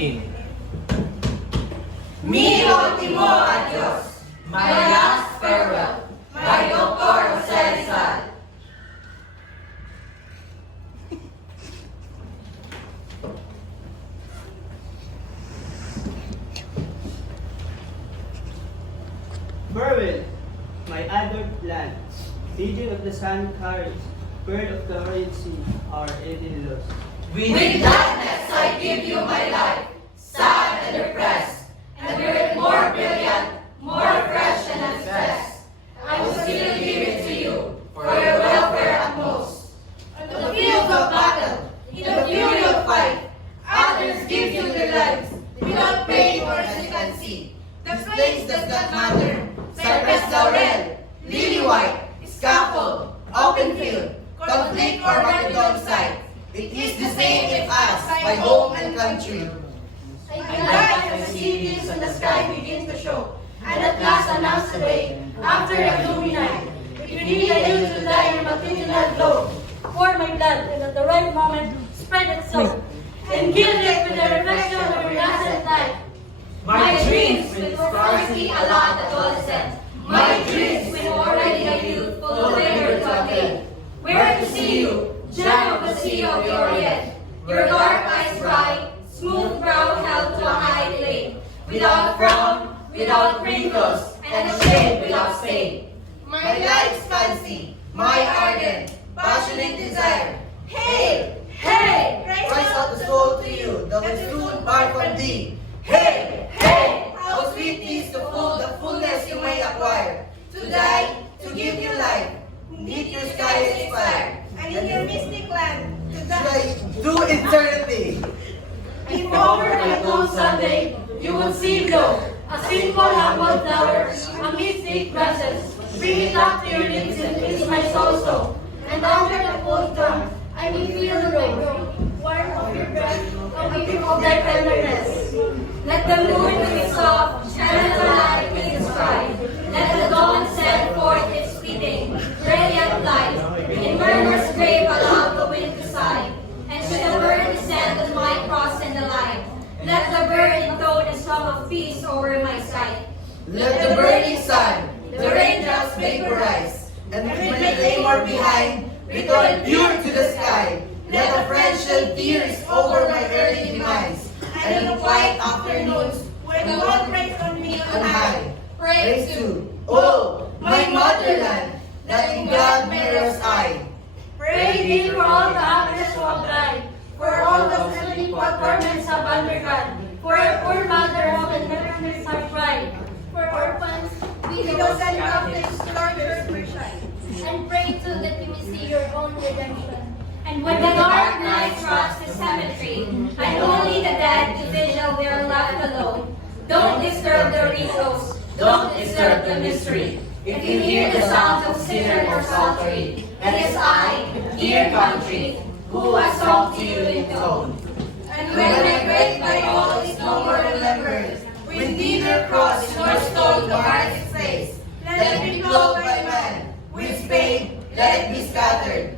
him. Mi ultimo adios, my last farewell, by Dr. Jose Rizal. Farewell, my adored land, region of the sun carries, bird of the Orient Sea, our Eden lost. With gladness I give you my life, sad and depressed, and with more brilliant, more fresh and unstressed. I will still give it to you, for your welfare at most. On the field of battle, in the fury of fight, others give you their lives, without pain or hesitancy. The place does not matter, cypress laurel, lily white, scaffold, open field, conflict or martyrdom site. It is the same with us, my home and country. I died when the cities in the sky begin to show, and at last announce the day, after a gloomy night. If you need a youth to die in multitudinal glow, Pour my blood, and at the right moment, spread it so, and gild it with the reflection of your nascent light. My dreams with prosperity a lot adolescent, my dreams with already a youth full of vigor to attain. Where to see you, gem of the sea of the Orient, your dark eyes bright, smooth brow held to a high plane, without frown, without wrinkles, and a shade without stain. My life's fancy, my ardent, passionate desire. Hail! Hail! Cries out the soul to you, that will soon part from thee. Hail! Hail! How sweet is the fullness you may acquire. To die, to give you life, neath your sky expire. And in your mystic land, to die. To eternity. If over my own someday, you will see glow, a simple humble flower, amidst thick grasses. Bring it up to your lips and kiss my soul so. and under the full drum, I will feel the road, warm of your breath, of thy tenderness. Let the moon with its soft, gentle light with its pride. Let the dawn send forth its fleeting, brilliant light. In murmur's grave allow the wind to sigh, and should the bird descend on my cross in the light, let the bird intone a song of peace over my sight. Let the burning sun, the raindrops vaporize, and with my claymore behind, return pure to the sky. Let the friends shed tears over my early demise, and in the quiet afternoons, When God breaks on me on high, Praise praise to to, oh, my motherland, that in God mirrors eye. Pray thee for all the happiness who have died, for all the sleep what torments have undergone, for a poor mother who can never miss her pride, for orphans, widows and captives, Lord, your mercy. and pray too that you may see your own redemption. And when the dark night rocks the cemetery, and only the dead to vigil we are left alone, don't disturb the repose, don't disturb the mystery. If you hear the sounds of sinner or psaltery, it is I, dear country, who has sung to you in tone. And when my great Bible is no more remembered, with neither cross nor stone to mark its face, let it be plowed by man, with spade, let it be scattered.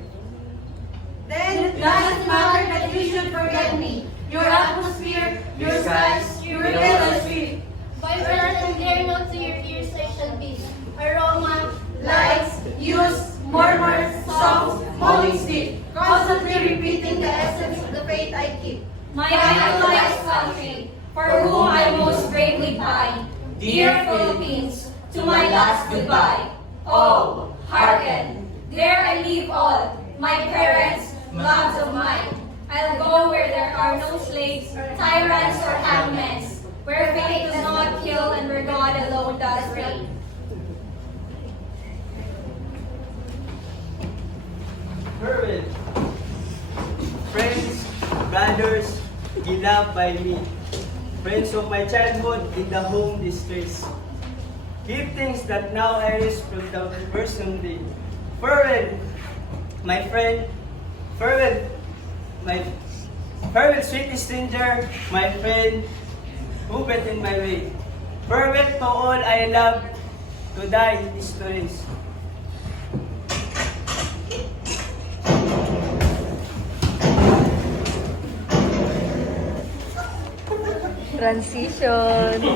Then, It doesn't matter that you should forget me, your atmosphere, your skies, your chemistry. By breath and dare not to your ears I shall be. Aroma, lights, use, murmurs, songs, moaning sleep, constantly repeating the essence of the faith I keep. My idolized country, for whom I most bravely pine, dear Philippines, to my last goodbye. Oh, hearken, there I leave all, my parents, loves of mine. I'll go where there are no slaves, tyrants, or hangmen, where fate does not kill and where God alone does reign. Farewell. Friends, brothers, beloved by me, friends of my childhood in the home distress. Give things that now I risk from the person day. Farewell, my friend. Farewell, farewell, sweet stranger, my friend, who bet in my way. Farewell to all I love, to die in histories. Transition.